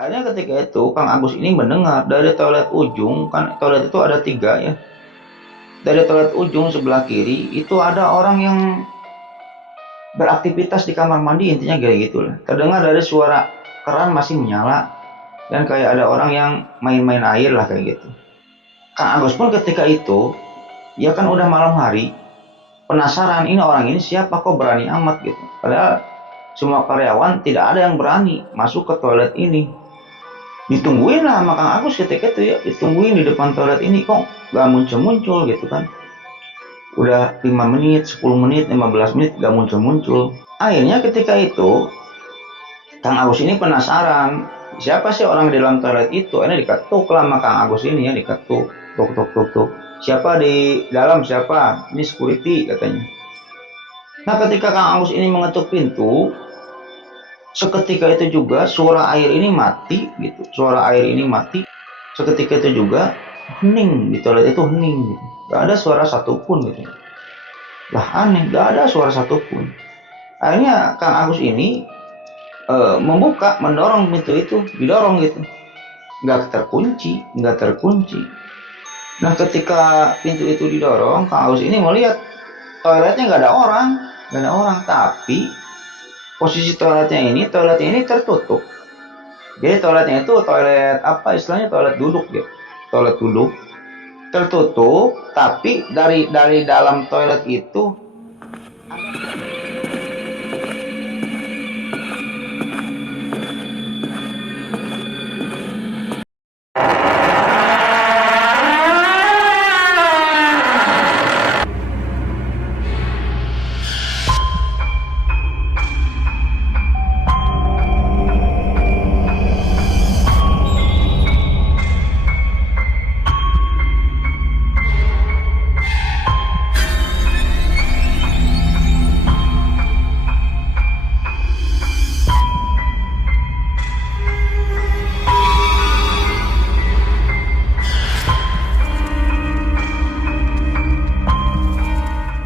Akhirnya ketika itu Kang Agus ini mendengar dari toilet ujung, kan toilet itu ada tiga ya. Dari toilet ujung sebelah kiri itu ada orang yang beraktivitas di kamar mandi, intinya kayak gitu lah. Terdengar dari suara keran masih menyala dan kayak ada orang yang main-main air lah kayak gitu. Kang Agus pun ketika itu, ya kan udah malam hari, penasaran ini orang ini siapa kok berani amat gitu. Padahal semua karyawan tidak ada yang berani masuk ke toilet ini. Ditungguin lah sama Kang Agus ketika itu ya, ditungguin di depan toilet ini kok gak muncul-muncul gitu kan. Udah 5 menit, 10 menit, 15 menit gak muncul-muncul. Akhirnya ketika itu Kang Agus ini penasaran, siapa sih orang di dalam toilet itu. Ini diketuk lah sama Kang Agus ini ya, diketuk, tuk tuk tuk tuk. Siapa di dalam, siapa? Ini security katanya. Nah ketika Kang Agus ini mengetuk pintu, seketika itu juga suara air ini mati gitu. Suara air ini mati. Seketika itu juga hening di toilet itu, hening gitu. Gak ada suara satupun gitu. Lah aneh, gak ada suara satupun. Akhirnya Kang Agus ini membuka, mendorong pintu itu, didorong gitu. Nggak terkunci, nggak terkunci. Nah ketika pintu itu didorong, Kang Agus ini melihat toiletnya nggak ada orang, nggak ada orang. Tapi posisi toiletnya ini tertutup. Jadi toiletnya itu toilet apa istilahnya, toilet duduk gitu, toilet duduk tertutup. Tapi dari dalam toilet itu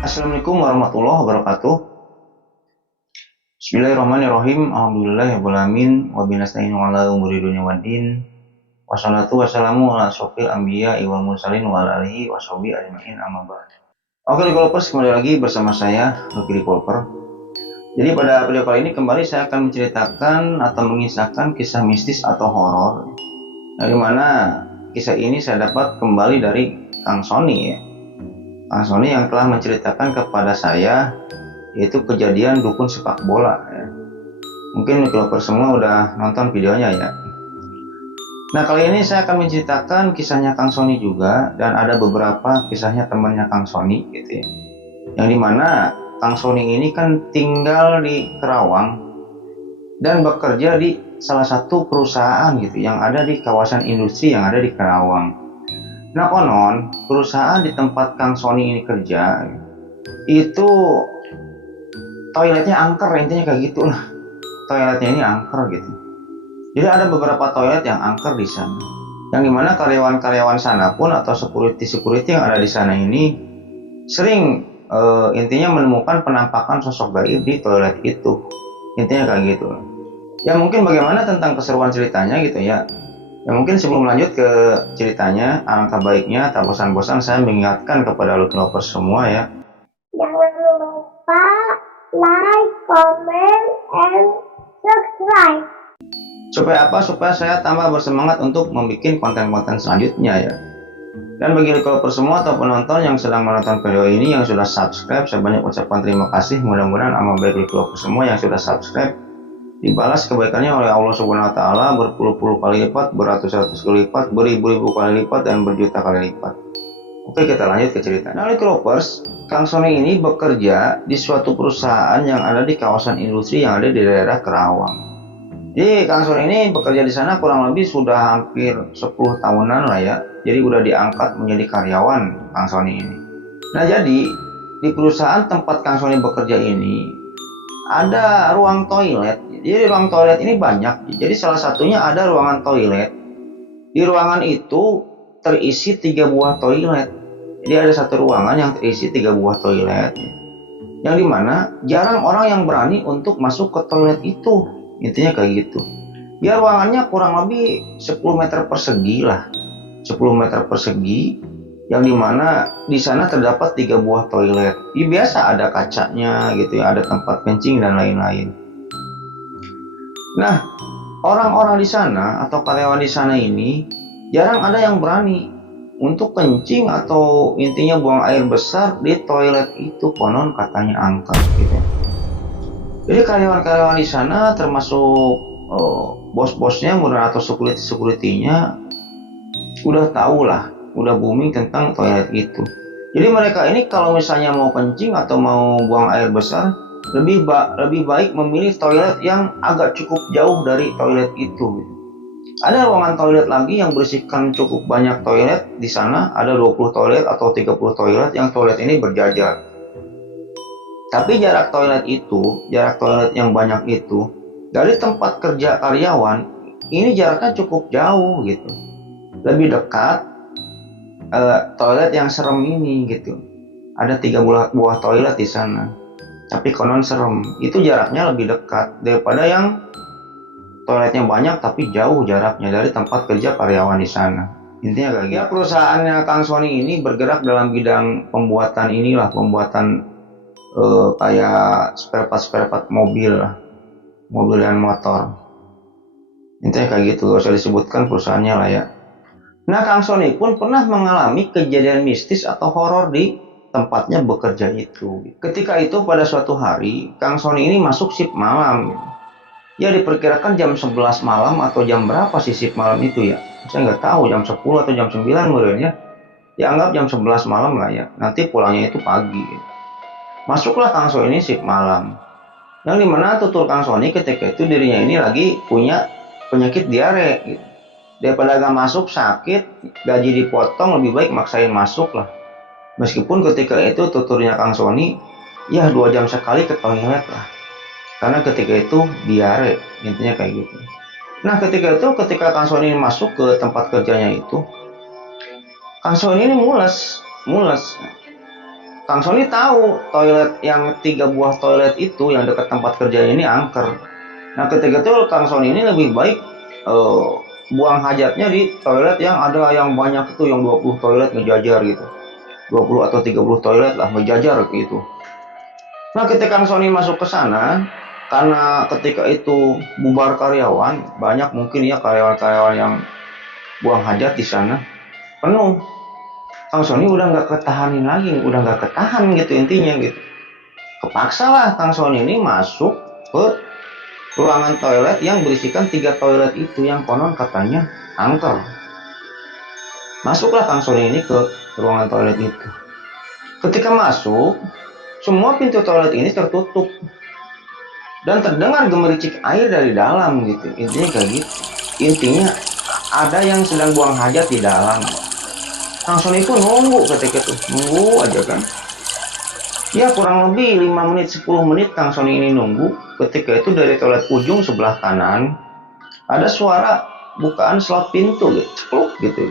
Assalamualaikum warahmatullahi wabarakatuh. Bismillahirrahmanirrahim. Alhamdulillahirrahmanirrahim. Wabinasta'inu ala umuri dunia waddin. Wassalatu wassalamu ala syofil anbiya wal mursalin wa ala alihi wa sahbihi ajma'in amma ba'd. Oke developers, kembali lagi bersama saya Lucky Developer. Jadi pada video kali ini kembali saya akan menceritakan atau mengisahkan kisah mistis atau horor. Nah, dimana kisah ini saya dapat kembali dari Kang Sony ya. Kang Sony yang telah menceritakan kepada saya yaitu kejadian dukun sepak bola ya. Mungkin developer semua udah nonton videonya ya. Nah kali ini saya akan menceritakan kisahnya Kang Sony juga, dan ada beberapa kisahnya temannya Kang Sony gitu ya. Yang dimana Kang Sony ini kan tinggal di Kerawang dan bekerja di salah satu perusahaan gitu yang ada di kawasan industri yang ada di Kerawang. Nah konon perusahaan di tempat Kang Sony ini kerja itu toiletnya angker, intinya kayak gitu lah. Toiletnya ini angker gitu. Jadi ada beberapa toilet yang angker di sana. Yang dimana karyawan-karyawan sana pun atau security yang ada di sana ini sering intinya menemukan penampakan sosok gaib di toilet itu. Intinya kayak gitu. Ya mungkin bagaimana tentang keseruan ceritanya gitu ya. Ya mungkin sebelum lanjut ke ceritanya, alangkah baiknya tak bosan-bosan saya mengingatkan kepada developers semua ya. Jangan lupa like, comment, and subscribe. Supaya apa? Supaya saya tambah bersemangat untuk membuat konten-konten selanjutnya ya. Dan bagi developer semua atau penonton yang sedang menonton video ini yang sudah subscribe, saya banyak ucapkan terima kasih. Mudah-mudahan amal baik developer semua yang sudah subscribe dibalas kebaikannya oleh Allah Subhanahu wa taala berpuluh-puluh kali lipat, beratus-ratus kali lipat, beribu-ribu kali lipat, dan berjuta kali lipat. Oke, kita lanjut ke cerita. Nah, developers, Kang Sony ini bekerja di suatu perusahaan yang ada di kawasan industri yang ada di daerah Kerawang. Jadi Kang Sony ini bekerja di sana kurang lebih sudah hampir 10 tahunan lah ya. Jadi udah diangkat menjadi karyawan Kang Sony ini. Nah jadi di perusahaan tempat Kang Sony bekerja ini ada ruang toilet. Jadi ruang toilet ini banyak. Jadi salah satunya ada ruangan toilet. Di ruangan itu terisi 3 buah toilet. Jadi ada satu ruangan yang terisi 3 buah toilet. Yang dimana jarang orang yang berani untuk masuk ke toilet itu. Intinya kayak gitu. Ya ruangannya kurang lebih 10 meter persegi lah, 10 meter persegi, yang dimana di sana terdapat 3 buah toilet. Ya, biasa ada kacanya gitu ya, ada tempat kencing dan lain-lain. Nah, orang-orang di sana atau karyawan di sana ini jarang ada yang berani untuk kencing atau intinya buang air besar di toilet itu, konon katanya angker gitu. Jadi karyawan-karyawan di sana termasuk bos-bosnya atau security-nya udah tahu lah, udah booming tentang toilet itu. Jadi mereka ini kalau misalnya mau kencing atau mau buang air besar, lebih baik memilih toilet yang agak cukup jauh dari toilet itu. Ada ruangan toilet lagi yang berisikan cukup banyak toilet di sana, ada 20 toilet atau 30 toilet yang toilet ini berjajar. Tapi jarak toilet yang banyak itu dari tempat kerja karyawan ini jaraknya cukup jauh gitu. Lebih dekat toilet yang serem ini gitu. Ada 3 buah toilet di sana. Tapi konon serem. Itu jaraknya lebih dekat daripada yang toiletnya banyak tapi jauh jaraknya dari tempat kerja karyawan di sana. Intinya kayak gitu. Ya, perusahaannya Kang Sony ini bergerak dalam bidang pembuatan kayak spare part mobil dan motor. Intinya kayak gitu, gak usah disebutkan perusahaannya lah ya. Nah, Kang Sony pun pernah mengalami kejadian mistis atau horor di tempatnya bekerja itu. Ketika itu pada suatu hari, Kang Sony ini masuk shift malam. Ya diperkirakan jam 11 malam atau jam berapa sih shift malam itu ya? Saya nggak tahu, jam 10 atau jam 9 modelnya. Ya anggap jam 11 malam lah ya. Nanti pulangnya itu pagi. Masuklah Kang Sony ini shift malam. Yang dimana tutur Kang Sony ketika itu dirinya ini lagi punya penyakit diare gitu. Daripada gak masuk sakit, gaji dipotong, lebih baik maksain masuk lah. Meskipun ketika itu tuturnya Kang Sony, ya 2 jam sekali ke toilet lah. Karena ketika itu diare, intinya kayak gitu. Nah ketika Kang Sony masuk ke tempat kerjanya itu, Kang Sony ini mules. Kang Sony tahu toilet yang 3 buah toilet itu yang dekat tempat kerjanya ini angker. Nah ketika itu Kang Sony ini lebih baik buang hajatnya di toilet yang ada yang banyak itu, yang 20 toilet ngejajar gitu. 20 atau 30 toilet lah ngejajar gitu. Nah ketika Kang Sony masuk ke sana, karena ketika itu bubar karyawan, banyak mungkin ya karyawan-karyawan yang buang hajat di sana, penuh. Kang Sony udah nggak ketahan gitu intinya gitu. Kepaksa lah Kang Sony ini masuk ke ruangan toilet yang berisikan 3 toilet itu yang konon katanya angker. Masuklah Kang Sony ini ke ruangan toilet itu. Ketika masuk, semua pintu toilet ini tertutup dan terdengar gemericik air dari dalam gitu. Intinya kayak gitu. Intinya ada yang sedang buang hajat di dalam. Kang Sony pun nunggu ketika itu, nunggu aja kan. Ya kurang lebih 5 menit 10 menit Kang Sony ini nunggu. Ketika itu dari toilet ujung sebelah kanan ada suara bukaan slot pintu gitu, cepluk gitu.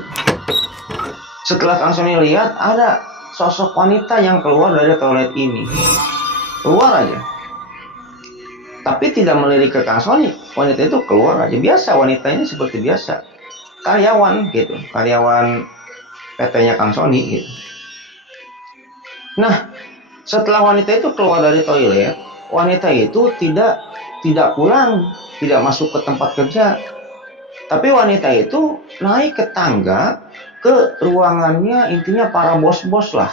Setelah Kang Sony lihat ada sosok wanita yang keluar dari toilet ini. Keluar aja. Tapi tidak melirik ke Kang Sony. Wanita itu keluar aja. Biasa wanita ini seperti biasa. Karyawan gitu. Karyawan PT-nya Kang Sony gitu. Nah, setelah wanita itu keluar dari toilet, wanita itu tidak pulang, tidak masuk ke tempat kerja. Tapi wanita itu naik ke tangga ke ruangannya, intinya para bos-bos lah.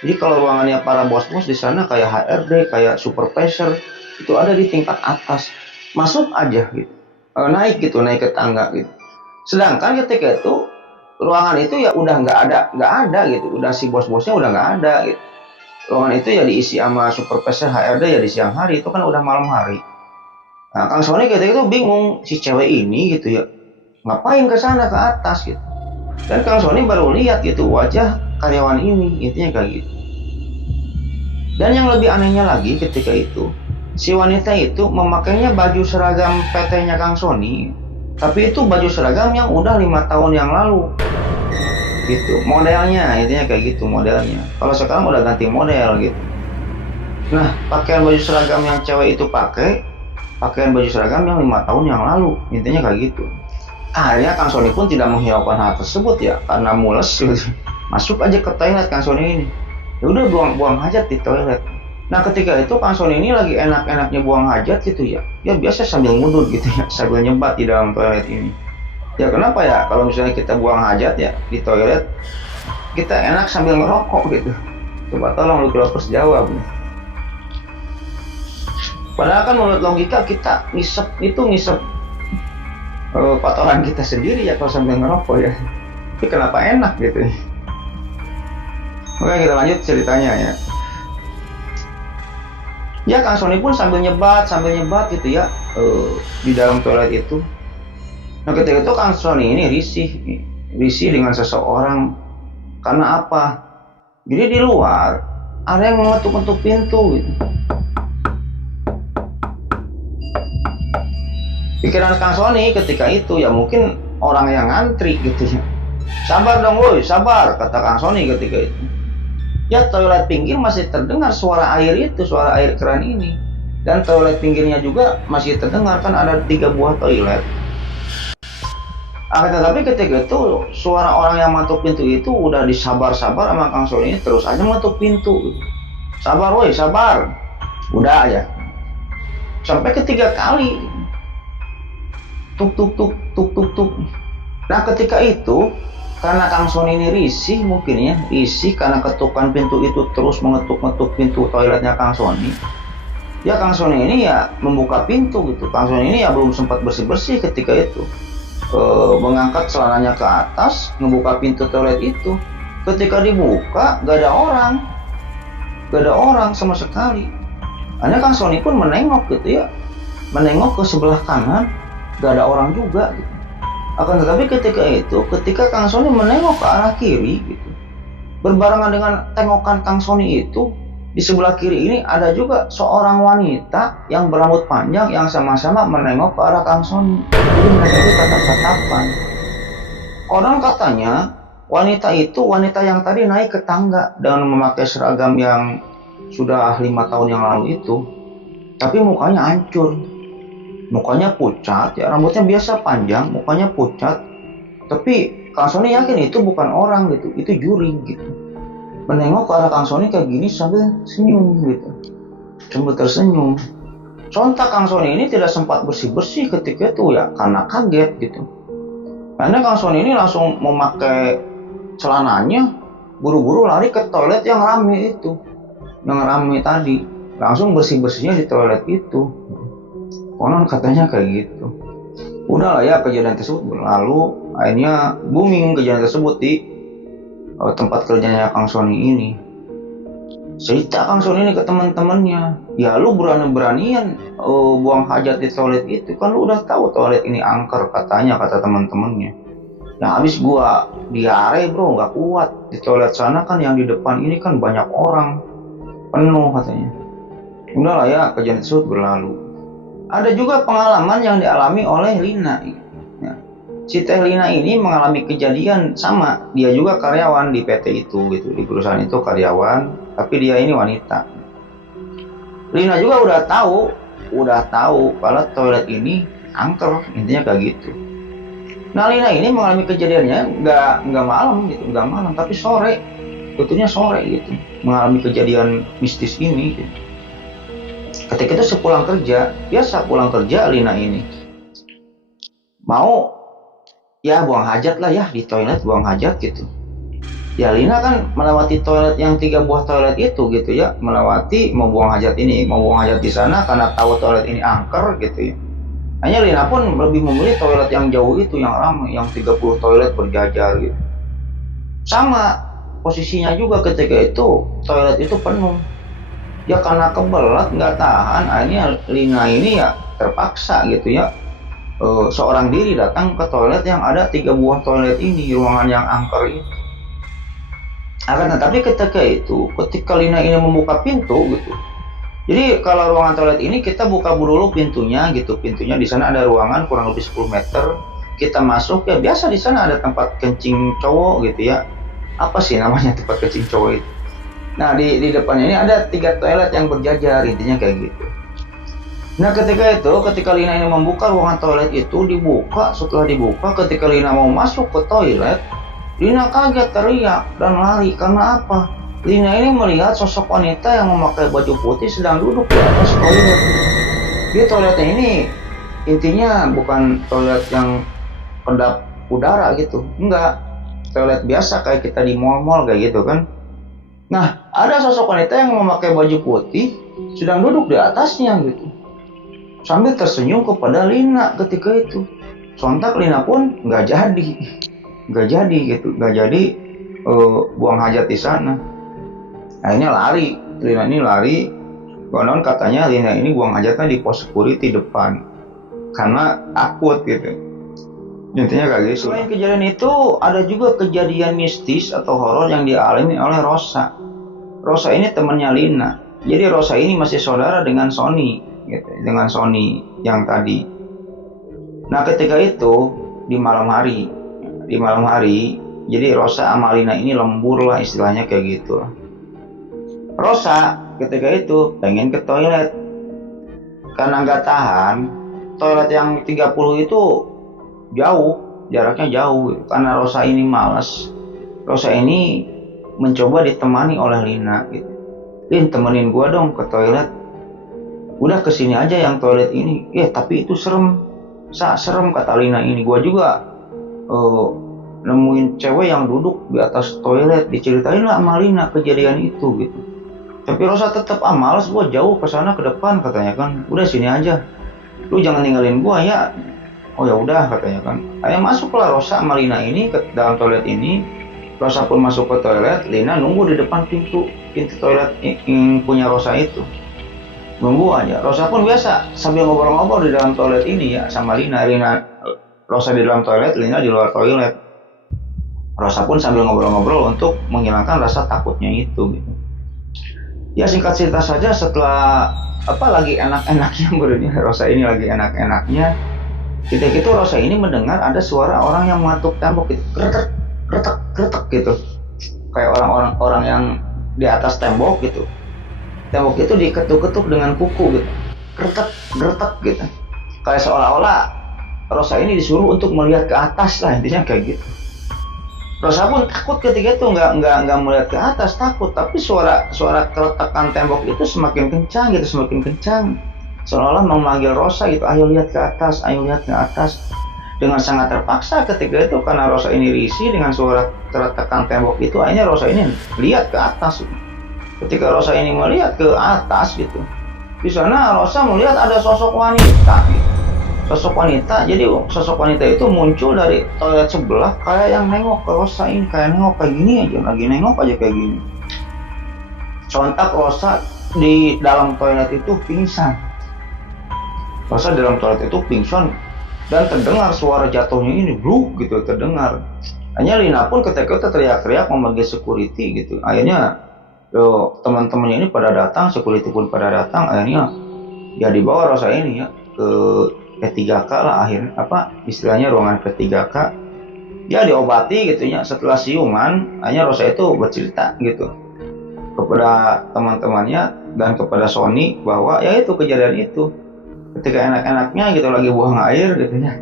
Jadi kalau ruangannya para bos-bos di sana kayak HRD, kayak supervisor, itu ada di tingkat atas. Masuk aja gitu. Naik ke tangga gitu. Sedangkan ketika itu ruangan itu ya udah nggak ada gitu. Udah si bos-bosnya udah nggak ada gitu. Ruangan itu ya diisi sama supervisor HRD ya di siang hari, itu kan udah malam hari. Nah, Kang Sony ketika itu bingung, si cewek ini gitu ya, ngapain ke sana ke atas gitu. Dan Kang Sony baru lihat gitu wajah karyawan ini, intinya kayak gitu. Dan yang lebih anehnya lagi ketika itu, si wanita itu memakainya baju seragam PT-nya Kang Sony, tapi itu baju seragam yang udah 5 tahun yang lalu. Gitu modelnya, intinya kayak gitu modelnya. Kalau sekarang udah ganti model gitu. Nah pakaian baju seragam yang cewek itu pakai pakaian baju seragam yang 5 tahun yang lalu, intinya kayak gitu. Akhirnya Kang Sony pun tidak menghiraukan hal tersebut ya, karena mules gitu. Masuk aja ke toilet Kang Sony ini. Ya udah buang hajat di toilet. Nah ketika itu Kang Sony ini lagi enak-enaknya buang hajat gitu ya. Ya biasa sambil ngudut gitu ya, sambil nyebat di dalam toilet ini. Ya kenapa ya kalau misalnya kita buang hajat ya di toilet, kita enak sambil ngerokok gitu. Coba tolong lu Lovers jawab nih. Padahal kan menurut logika kita ngisep kotoran kita sendiri ya kalau sambil ngerokok ya. Tapi kenapa enak gitu? Oke kita lanjut ceritanya ya. Ya Kang Sony pun sambil nyebat gitu ya di dalam toilet itu. Nah ketika itu Kang Sony ini risih dengan seseorang karena apa? Jadi di luar ada yang mengetuk-ketuk pintu gitu. Pikiran Kang Sony ketika itu ya mungkin orang yang ngantri gitu ya. Sabar dong woi, sabar, kata Kang Sony ketika itu. Ya toilet pinggir masih terdengar suara air itu, suara air keran ini. Dan toilet pinggirnya juga masih terdengar, kan ada 3 buah toilet. Tetapi ketika itu suara orang yang mengetuk pintu itu udah disabar-sabar sama Kang Sony ini, terus aja mengetuk pintu. Sabar woi, sabar. Udah aja. Sampai ketiga kali. Tuk tuk tuk tuk tuk tuk. Nah ketika itu karena Kang Sony ini risih mungkin ya, risih karena ketukan pintu itu terus mengetuk-ngetuk pintu toiletnya Kang Sony. Ya Kang Sony ini ya membuka pintu gitu. Kang Sony ini ya belum sempat bersih-bersih ketika itu. Mengangkat celananya ke atas, ngebuka pintu toilet itu. Ketika dibuka gak ada orang sama sekali. Hanya Kang Sony pun menengok gitu ya, menengok ke sebelah kanan, gak ada orang juga gitu. Akan tetapi ketika Kang Sony menengok ke arah kiri gitu, berbarengan dengan tengokan Kang Sony itu, di sebelah kiri ini ada juga seorang wanita yang berambut panjang yang sama-sama menengok ke arah Kang Sony. Jadi mereka itu tatap-tatapan. Konon katanya wanita itu wanita yang tadi naik ke tangga dengan memakai seragam yang sudah 5 tahun yang lalu itu, tapi mukanya hancur. Mukanya pucat, ya rambutnya biasa panjang, mukanya pucat. Tapi Kang Sony yakin itu bukan orang gitu, itu juring gitu. Menengok ke arah Kang Sony kayak gini sambil senyum gitu, sambil tersenyum. Sontak Kang Sony ini tidak sempat bersih-bersih ketika itu ya, karena kaget gitu. Karena Kang Sony ini langsung memakai celananya, buru-buru lari ke toilet yang rame itu, yang rame tadi. Langsung bersih-bersihnya di toilet itu. Konon katanya kayak gitu. Udahlah ya kejadian tersebut berlalu. Akhirnya booming kejadian tersebut di tempat kerjanya Kang Sony ini. Cerita Kang Sony ini ke teman-temannya. Ya lu berani-beranian buang hajat di toilet itu. Kan lu udah tahu toilet ini angker katanya, kata teman-temannya. Yang habis gua diare bro, nggak kuat. Di toilet sana kan yang di depan ini kan banyak orang. Penuh katanya. Udahlah ya kejadian tersebut berlalu. Ada juga pengalaman yang dialami oleh Lina. Ya. Si Teh Lina ini mengalami kejadian sama. Dia juga karyawan di PT itu, gitu, di perusahaan itu karyawan, tapi dia ini wanita. Lina juga udah tahu kalau toilet ini angker, intinya kayak gitu. Nah Lina ini mengalami kejadiannya nggak malam gitu, nggak malam, tapi sore, tentunya sore gitu, mengalami kejadian mistis ini. Gitu. Ketika itu sepulang kerja, biasa pulang kerja Lina ini mau ya buang hajat lah ya di toilet, buang hajat gitu. Ya Lina kan melewati toilet yang 3 buah toilet itu gitu ya, melewati mau buang hajat ini, mau buang hajat di sana karena tahu toilet ini angker gitu ya. Hanya Lina pun lebih memilih toilet yang jauh itu, yang ramai, yang 30 toilet berjajar gitu. Sama posisinya juga ketika itu toilet itu penuh. Ya karena kebelet nggak tahan, akhirnya Lina ini ya terpaksa gitu ya seorang diri datang ke toilet yang ada 3 buah toilet ini, ruangan yang angker itu. Tetapi ketika Lina ini membuka pintu gitu, jadi kalau ruangan toilet ini kita buka dulu pintunya gitu, pintunya di sana ada ruangan kurang lebih 10 meter, kita masuk ya biasa di sana ada tempat kencing cowok gitu ya, apa sih namanya tempat kencing cowok itu. Nah di depannya ini ada 3 toilet yang berjajar, intinya kayak gitu. Nah ketika Lina ini membuka ruangan toilet itu, setelah dibuka, ketika Lina mau masuk ke toilet, Lina kaget teriak dan lari. Karena apa? Lina ini melihat sosok wanita yang memakai baju putih sedang duduk di atas toilet. Di toiletnya ini intinya bukan toilet yang kedap udara gitu, enggak, toilet biasa kayak kita di mall-mall kayak gitu kan. Nah, ada sosok wanita yang memakai baju putih sedang duduk di atasnya gitu, sambil tersenyum kepada Lina ketika itu. Sontak Lina pun nggak jadi gitu, buang hajat di sana. Akhirnya Lina ini lari. Konon katanya Lina ini buang hajatnya di pos security depan karena takut gitu. Intinya kayak gitu. Selain kejadian itu, ada juga kejadian mistis atau horor yang dialami oleh Rosa. Rosa ini temannya Lina. Jadi Rosa ini masih saudara dengan Sony gitu, dengan Sony yang tadi. Nah ketika itu di malam hari, jadi Rosa sama Lina ini lembur lah istilahnya kayak gitu. Rosa ketika itu pengen ke toilet karena nggak tahan. Toilet yang 30 itu jauh, jaraknya jauh. Karena Rosa ini malas, Rosa ini mencoba ditemani oleh Lina gitu. Lin, temenin gua dong ke toilet. Udah kesini aja yang toilet ini. Tapi itu serem kata Lina ini. Gua juga nemuin cewek yang duduk di atas toilet. Diceritain lah sama Lina kejadian itu gitu. Tapi Rosa tetap males, gua jauh ke sana ke depan katanya kan. Udah sini aja, lu jangan ninggalin gua ya. Oh ya udah katanya kan. Akhirnya masuklah Rosa sama Lina ini ke dalam toilet ini. Rosa pun masuk ke toilet, Lina nunggu di depan pintu toilet yang punya Rosa itu. Nunggu aja. Rosa pun biasa sambil ngobrol-ngobrol di dalam toilet ini ya sama Lina. Rosa di dalam toilet, Lina di luar toilet. Rosa pun sambil ngobrol-ngobrol untuk menghilangkan rasa takutnya itu gitu. Ya singkat cerita saja, setelah lagi enak-enaknya menurutnya Rosa ini lagi enak-enaknya, ketika itu Rosa ini mendengar ada suara orang yang mengetuk tembok gitu, kretek gitu, kayak orang yang di atas tembok gitu. Tembok itu diketuk-ketuk dengan kuku gitu, kretek gitu, kayak seolah-olah Rosa ini disuruh untuk melihat ke atas lah, intinya kayak gitu. Rosa pun takut ketika itu, nggak melihat ke atas, takut. Tapi suara keretakan tembok itu semakin kencang gitu, seolah-olah memanggil Rosa gitu, ayo lihat ke atas. Dengan sangat terpaksa ketika itu, karena Rosa ini risih dengan suara keretakan tembok itu, akhirnya Rosa ini lihat ke atas gitu. Ketika Rosa ini melihat ke atas gitu, di sana Rosa melihat ada sosok wanita gitu. Jadi sosok wanita itu muncul dari toilet sebelah, kayak yang nengok ke Rosa ini, kayak nengok kayak gini aja, lagi nengok aja kayak gini. Sontak Rosa di dalam toilet itu pingsan. Dan terdengar suara jatuhnya ini, bruk gitu terdengar. Hanya Lina pun ketika itu teriak-teriak memanggil security gitu. Akhirnya teman-temannya ini pada datang, security pun pada datang. Akhirnya ya dibawa Rosa ini ya ke P3K lah, akhirnya istilahnya ruangan P3K. Dia diobati gitu ya. Setelah siuman, hanya Rosa itu bercerita gitu kepada teman-temannya dan kepada Sony bahwa ya itu kejadian itu ketika enak-enaknya gitu lagi buang air gitu ya.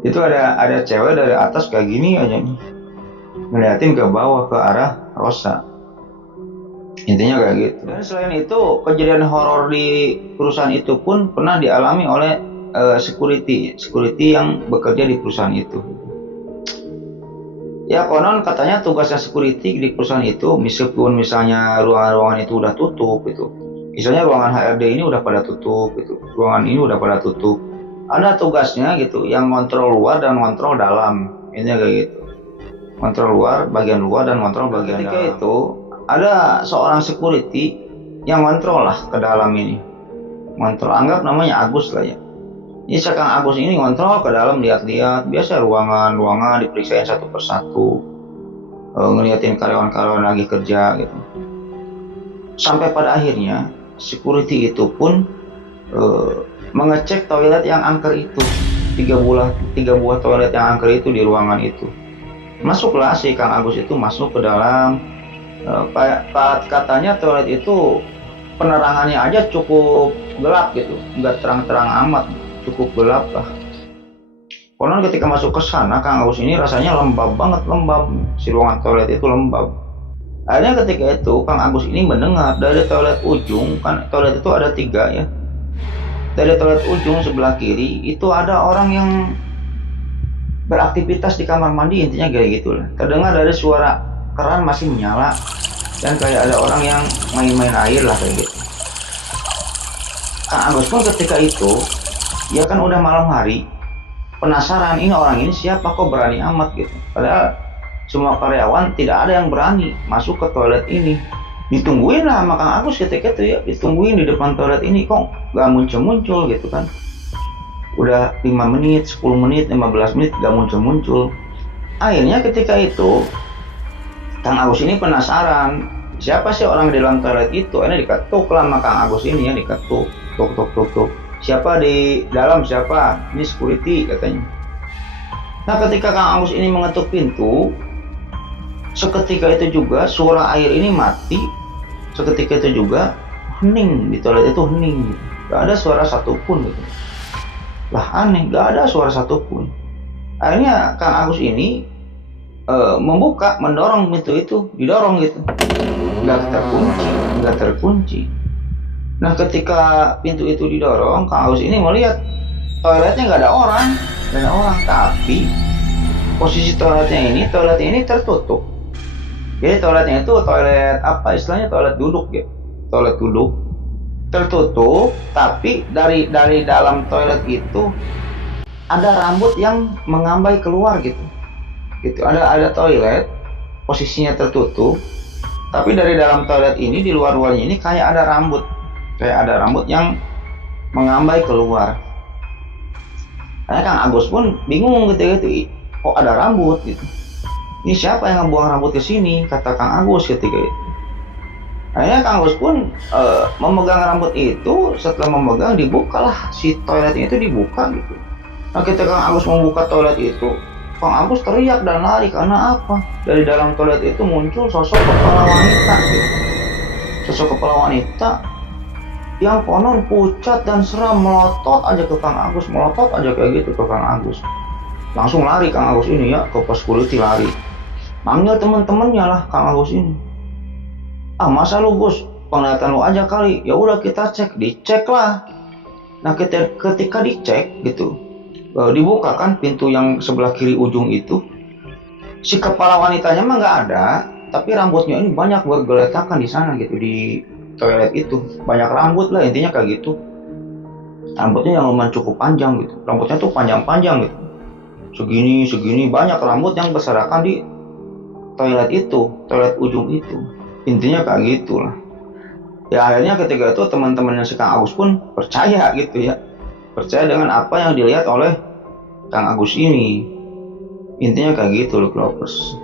Itu ada cewek dari atas kayak gini aja nih, ngeliatin ke bawah ke arah Rosa. Intinya kayak gitu. Dan selain itu, kejadian horor di perusahaan itu pun pernah dialami oleh security yang bekerja di perusahaan itu. Ya konon katanya tugasnya security di perusahaan itu, meskipun misalnya ruangan-ruangan itu udah tutup gitu. Misalnya ruangan HRD ini udah pada tutup gitu, ruangan ini udah pada tutup. Ada tugasnya gitu, yang kontrol luar dan kontrol dalam. Intinya kayak gitu. Kontrol bagian luar dan kontrol bagian dalam. Ketika itu ada seorang security yang ngontrol lah ke dalam ini. Ngontrol, anggap namanya Agus lah ya. Ini sekarang Agus ini ngontrol ke dalam, lihat-lihat. Biasa ruangan diperiksain satu persatu. Ngeliatin karyawan-karyawan lagi kerja gitu. Sampai pada akhirnya security itu pun mengecek toilet yang angker itu. 3 buah toilet yang angker itu di ruangan itu. Masuklah si Kang Agus itu masuk ke dalam. Katanya toilet itu penerangannya aja cukup gelap gitu, nggak terang-terang amat, cukup gelap lah. Konon ketika masuk ke sana, Kang Agus ini rasanya lembab banget, lembab. Si ruangan toilet itu lembab. Akhirnya ketika itu Kang Agus ini mendengar dari toilet ujung, kan toilet itu ada 3 ya. Dari toilet ujung sebelah kiri itu ada orang yang beraktivitas di kamar mandi, intinya kayak gitu lah. Terdengar dari suara keran masih menyala dan kayak ada orang yang main-main air lah kayak gitu. Kang Agus pun ketika itu, ya kan udah malam hari, penasaran ini orang ini siapa kok berani amat gitu. Padahal semua karyawan tidak ada yang berani masuk ke toilet ini. Ditungguin lah sama Kang Agus ketika itu ya, ditungguin di depan toilet ini kok gak muncul-muncul gitu kan. Udah 5 menit, 10 menit, 15 menit gak muncul-muncul. Akhirnya ketika itu Kang Agus ini penasaran, siapa sih orang di dalam toilet itu? Ini diketuk lah sama Kang Agus ini ya, diketuk, tuk. Siapa di dalam, siapa? Ini security katanya. Nah ketika Kang Agus ini mengetuk pintu, seketika itu juga suara air ini mati. Seketika itu juga hening, di toilet itu hening, gak ada suara satupun gitu. Lah aneh, gak ada suara satupun. Akhirnya Kang Agus ini membuka, mendorong pintu itu, didorong gitu, nggak terkunci. Nah ketika pintu itu didorong, Kang Agus ini melihat toiletnya nggak ada orang, tapi posisi toiletnya ini tertutup. Jadi toiletnya itu toilet apa istilahnya, toilet duduk ya, toilet duduk tertutup, tapi dari dalam toilet itu ada rambut yang mengambai keluar gitu. Ada toilet posisinya tertutup, tapi dari dalam toilet ini, di luarnya ini kayak ada rambut yang mengambai keluar. Karena Kang Agus pun bingung ketika itu, kok ada rambut gitu. Ini siapa yang ngebuang rambut ke sini, kata Kang Agus ketika itu. Akhirnya Kang Agus pun memegang rambut itu. Setelah memegang, dibukalah si toiletnya itu, dibuka gitu. Nah ketika Kang Agus membuka toilet itu, Kang Agus teriak dan lari. Karena apa? Dari dalam toilet itu muncul sosok kepala wanita gitu. Sosok kepala wanita yang konon pucat dan seram, melotot aja ke Kang Agus, melotot aja kayak gitu ke Kang Agus. Langsung lari Kang Agus ini ya, ke pos security lari. Manggil teman-temannya lah Kang Agus ini. Ah masa lu Gus, penglihatan lu aja kali. Ya udah kita cek, dicek lah. Nah ketika dicek gitu, dibuka kan pintu yang sebelah kiri ujung itu, si kepala wanitanya mah nggak ada, tapi rambutnya ini banyak bergeletakan di sana gitu, di toilet itu banyak rambut lah, intinya kayak gitu. Rambutnya yang lumayan cukup panjang gitu, rambutnya tuh panjang-panjang gitu, segini banyak rambut yang berserakan di toilet itu, toilet ujung itu, intinya kayak gitulah. Ya akhirnya ketika itu teman-temannya si Kang Agus pun percaya gitu ya, percaya dengan apa yang dilihat oleh Kang Agus ini. Intinya kayak gitu loh Clovers.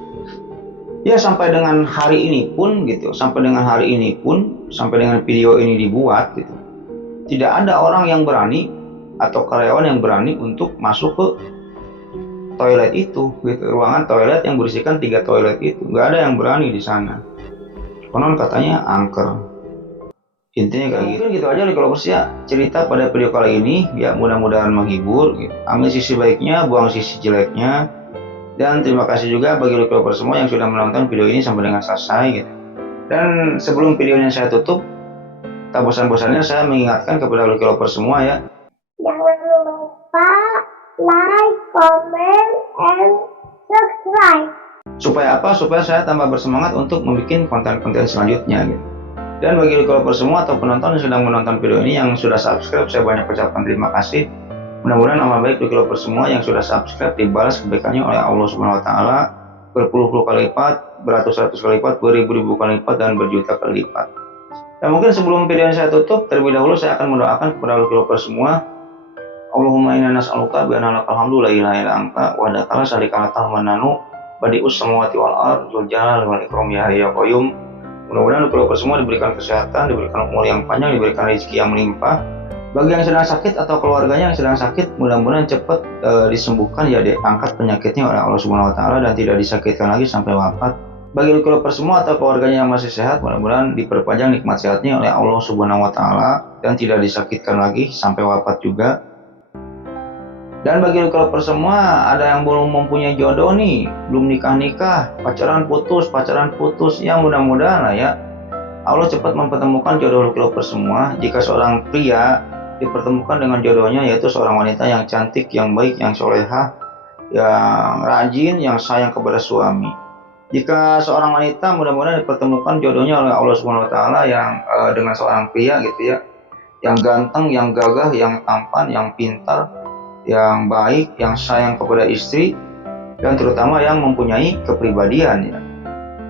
Ya sampai dengan hari ini pun sampai dengan video ini dibuat gitu, tidak ada orang yang berani atau karyawan yang berani untuk masuk ke toilet itu gitu, ruangan toilet yang berisikan 3 toilet itu, nggak ada yang berani di sana. Konon katanya angker. Intinya kayak gitu aja nih kalau ya cerita pada video kali ini ya, mudah-mudahan menghibur gitu. Ambil sisi baiknya, buang sisi jeleknya. Dan terima kasih juga bagi Clovers semua yang sudah menonton video ini sampai dengan selesai gitu. Dan sebelum videonya saya tutup, tak bosan-bosannya saya mengingatkan kepada Clovers semua ya, jangan lupa like, comment, and subscribe. Supaya apa? Supaya saya tambah bersemangat untuk membuat konten-konten selanjutnya gitu. Dan bagi Clovers semua atau penonton yang sedang menonton video ini yang sudah subscribe, saya banyak ucapkan terima kasih. Mudah-mudahan amal baik Clovers semua yang sudah subscribe dibalas kebaikannya oleh Allah Subhanahu wa taala berpuluh-puluh kali lipat, beratus-ratus kali lipat, beribu-ribu kali lipat, dan berjuta kali lipat. Dan mungkin sebelum video yang saya tutup, terlebih dahulu saya akan mendoakan kepada Clovers semua. Allahumma inna nas'aluka bi anna lakal hamdu la ilaha illa anta wahdaka la syarika laka mananu badi'us samawati wal ardh dzul jalali wal ikram ya hayyu ya qayyum. Mudah-mudahan Clovers semua diberikan kesehatan, diberikan umur yang panjang, diberikan rezeki yang melimpah. Bagi yang sedang sakit atau keluarganya yang sedang sakit, mudah-mudahan cepat disembuhkan ya, diangkat penyakitnya oleh Allah Subhanahu wa taala dan tidak disakitkan lagi sampai wafat. bagi lovers semua atau keluarganya yang masih sehat, mudah-mudahan diperpanjang nikmat sehatnya oleh Allah Subhanahu wa Ta'ala dan tidak disakitkan lagi sampai wafat juga. Dan bagi lovers semua, ada yang belum mempunyai jodoh nih, belum nikah-nikah, pacaran putus, ya mudah-mudahan lah ya Allah cepat mempertemukan jodoh lovers semua. Jika seorang pria dipertemukan dengan jodohnya, yaitu seorang wanita yang cantik, yang baik, yang solehah, yang rajin, yang sayang kepada suami. Jika seorang wanita mudah-mudahan dipertemukan jodohnya oleh Allah Subhanahu wa Ta'ala yang dengan seorang pria gitu ya, yang ganteng, yang gagah, yang tampan, yang pintar, yang baik, yang sayang kepada istri, dan terutama yang mempunyai kepribadian ya.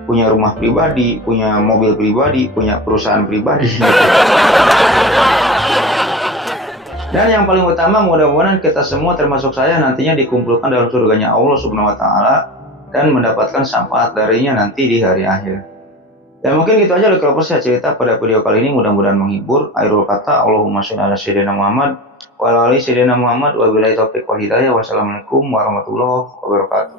Punya rumah pribadi, punya mobil pribadi, punya perusahaan pribadi. Dan yang paling utama, mudah-mudahan kita semua termasuk saya nantinya dikumpulkan dalam surganya Allah Subhanahu wa Ta'ala dan mendapatkan syafaat darinya nanti di hari akhir. Dan mungkin gitu aja kalau saya cerita pada video kali ini, mudah-mudahan menghibur. Akhirul kata, Allahumma sholli ala sayyidina Muhammad wa ala ali sayyidina Muhammad wa billahi taufiq wal hidayah. Wassalamualaikum warahmatullahi wabarakatuh.